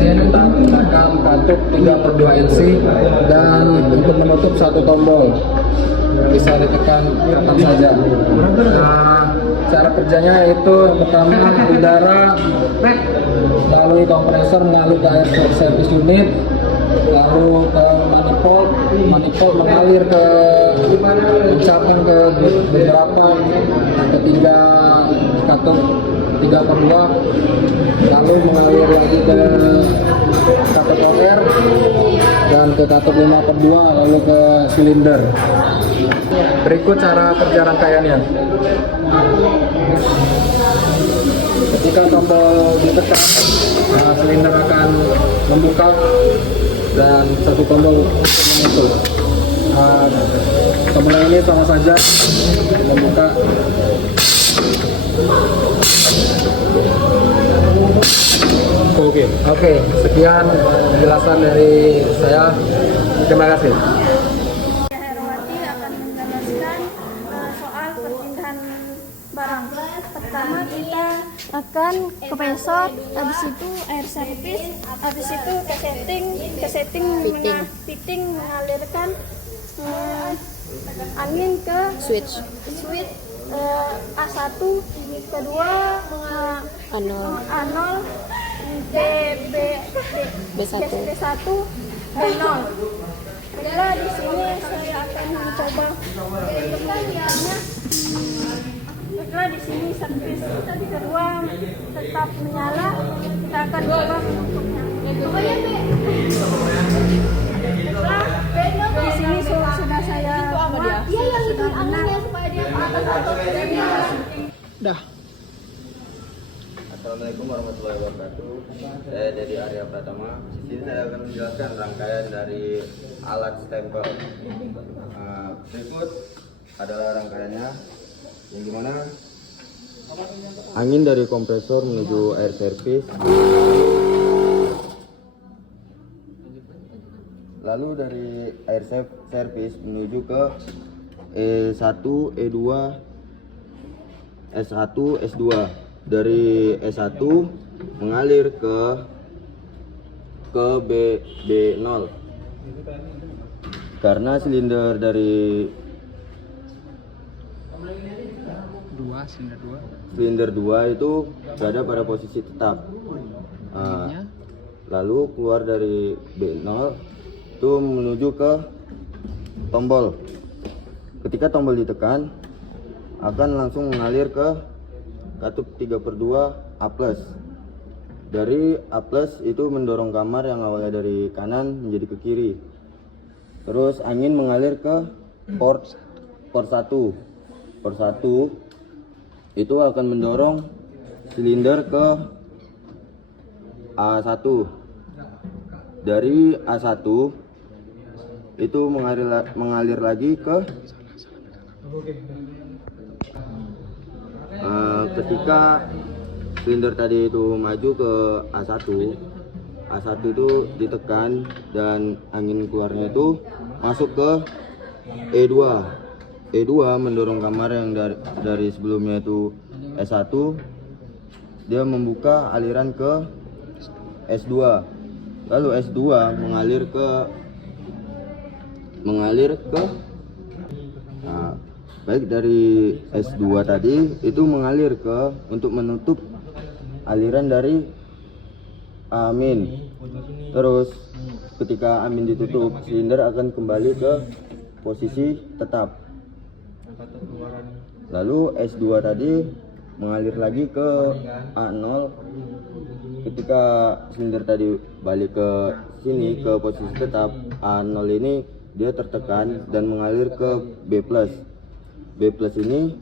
kita menggunakan katup 3/2 NC dan untuk menutup satu tombol bisa ditekan kapan saja. Nah, cara kerjanya itu pertama udara melalui kompresor mengalir ke air service unit, lalu ke manifold mengalir ke mencapkan ke beberapa ketiga katup 3/2, lalu mengalir lagi ke katup OR dan ke katup 5/2, lalu ke silinder. Berikut cara kerja rangkaiannya. Ketika tombol ditekan, silinder akan membuka dan satu tombol untuk menutup. Tombol ini sama saja membuka. Oke, sekian penjelasan dari saya. Terima kasih. Herawati akan menjelaskan soal perpindahan barang. Pertama kita akan ke pesot, habis itu air service, habis itu ke setting fitting mengalirkan angin ke switch A1, kedua A0, B1, B0. Setelah di sini saya akan mencoba setelah di sini servis kedua tetap menyala, kita akan coba menutupnya. Setelah di sini sudah saya buat, sudah benar. Dah. Assalamualaikum warahmatullahi wabarakatuh. Saya dari Arya Pratama. Di sini saya akan menjelaskan rangkaian dari alat stempel. Berikut adalah rangkaiannya, yang dimana angin dari kompresor menuju air service, lalu dari air service menuju ke E1, E2, S1, S2. Dari S1 mengalir ke B0 karena silinder dari silinder 2 itu berada pada posisi tetap. Lalu keluar dari B0 itu menuju ke tombol. Ketika tombol ditekan akan langsung mengalir ke katup 3/2 A+. Dari A+ itu mendorong kamar yang awalnya dari kanan menjadi ke kiri. Terus angin mengalir ke port 1. Port 1 itu akan mendorong silinder ke A1. Dari A1 itu mengalir lagi ke ketika silinder tadi itu maju ke A1 itu ditekan dan angin keluarnya itu masuk ke E2. E2 mendorong kamar yang dari sebelumnya itu S1, dia membuka aliran ke S2. Lalu S2 mengalir ke baik dari S2 tadi itu mengalir ke untuk menutup aliran dari amin. Terus ketika amin ditutup, silinder akan kembali ke posisi tetap. Lalu S2 tadi mengalir lagi ke A0. Ketika silinder tadi balik ke sini ke posisi tetap, A0 ini dia tertekan dan mengalir ke B+. B+ ini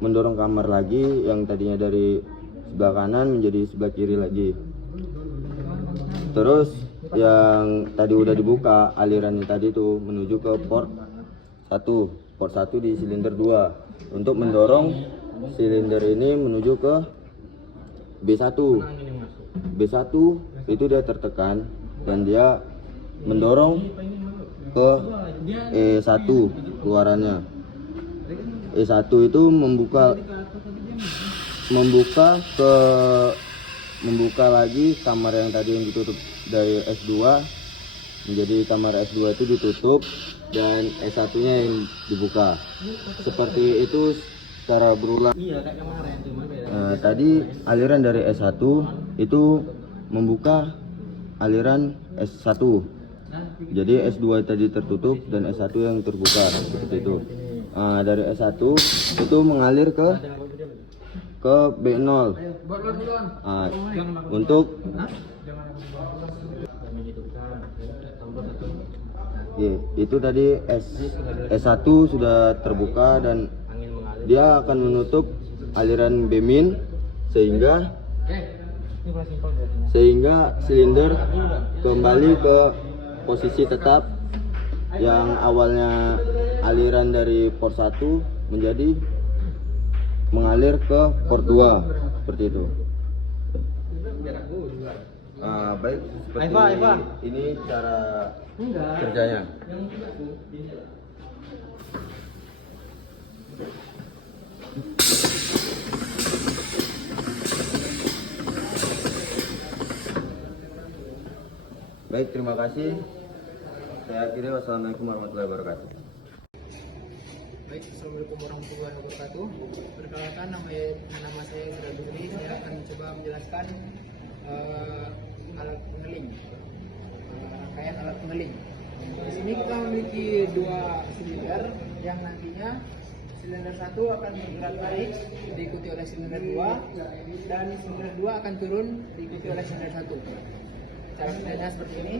mendorong kamar lagi yang tadinya dari sebelah kanan menjadi sebelah kiri lagi. Terus yang tadi udah dibuka alirannya tadi itu menuju ke port 1 di silinder 2 untuk mendorong silinder ini menuju ke B1. B1 itu dia tertekan dan dia mendorong ke E1 keluarannya. E1 itu membuka ke membuka lagi kamar yang tadi yang ditutup dari S2 menjadi kamar S2 itu ditutup dan S1-nya yang dibuka. Seperti itu secara berulang. Tadi aliran dari S1 itu membuka aliran S1. Jadi S2 tadi tertutup dan S1 yang terbuka seperti itu. Dari S1 itu mengalir ke B0. Untuk itu tadi S1 sudah terbuka dan dia akan menutup aliran B- sehingga silinder kembali ke posisi tetap yang awalnya aliran dari port 1 menjadi mengalir ke port 2 seperti itu. Baik, seperti ini cara kerjanya. Baik, terima kasih. Saya akhiri, wassalamualaikum warahmatullahi wabarakatuh. Baik, assalamualaikum warahmatullahi wabarakatuh. Perkenalkan, nama saya Indra Duli. Saya akan mencoba menjelaskan alat pengeling, rangkaian alat pengeling. Di sini kita memiliki dua silinder yang nantinya silinder 1 akan bergerak naik diikuti oleh silinder 2 dan silinder 2 akan turun diikuti oleh silinder 1. Cara kerjanya seperti ini.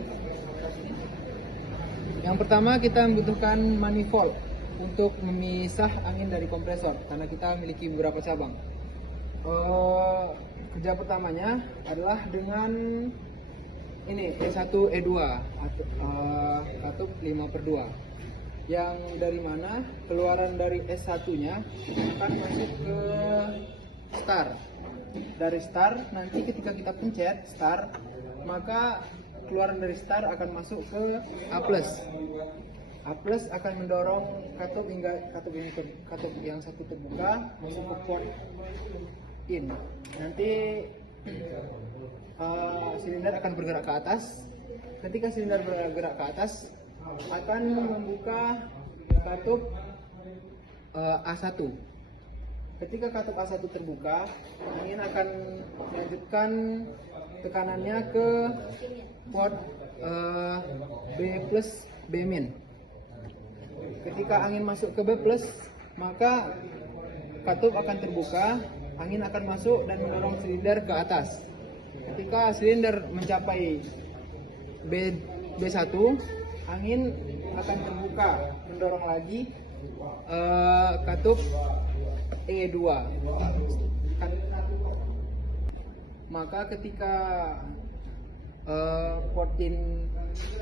Yang pertama kita membutuhkan manifold untuk memisah angin dari kompresor karena kita memiliki beberapa cabang. Kerja pertamanya adalah dengan ini E1 E2 katup 5/2 yang dari mana keluaran dari S1 nya akan masuk ke star. Dari star nanti ketika kita pencet star maka keluaran dari star akan masuk ke A+. A+ akan mendorong katup hingga katup yang satu terbuka masuk ke port in. Nanti silinder akan bergerak ke atas. Ketika silinder bergerak ke atas akan membuka katup A1. Ketika katup A1 terbuka, angin akan melanjutkan tekanannya ke port B+, B-. Ketika angin masuk ke B+, maka katup akan terbuka, angin akan masuk dan mendorong silinder ke atas. Ketika silinder mencapai B1, angin akan terbuka, mendorong lagi katup E2. Maka ketika port in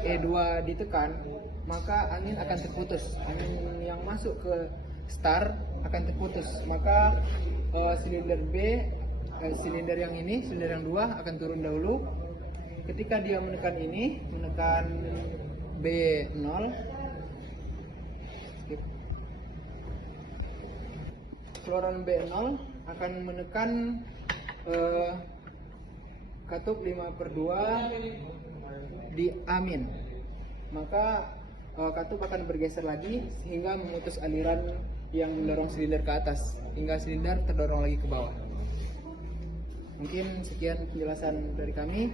E2 ditekan, maka angin akan terputus. Angin yang masuk ke star akan terputus. Maka silinder B, silinder yang ini, silinder yang 2 akan turun dahulu. Ketika dia menekan ini, menekan B0, keluaran B0 akan menekan katup 5/2 di amin. Maka katup akan bergeser lagi sehingga memutus aliran yang mendorong silinder ke atas hingga silinder terdorong lagi ke bawah. Mungkin sekian penjelasan dari kami.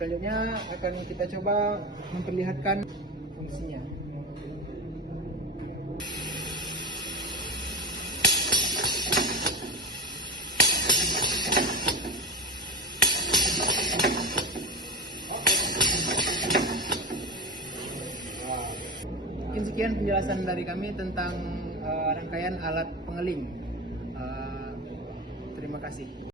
Selanjutnya akan kita coba memperlihatkan fungsinya. Mungkin sekian penjelasan dari kami tentang rangkaian alat pengeling. Terima kasih.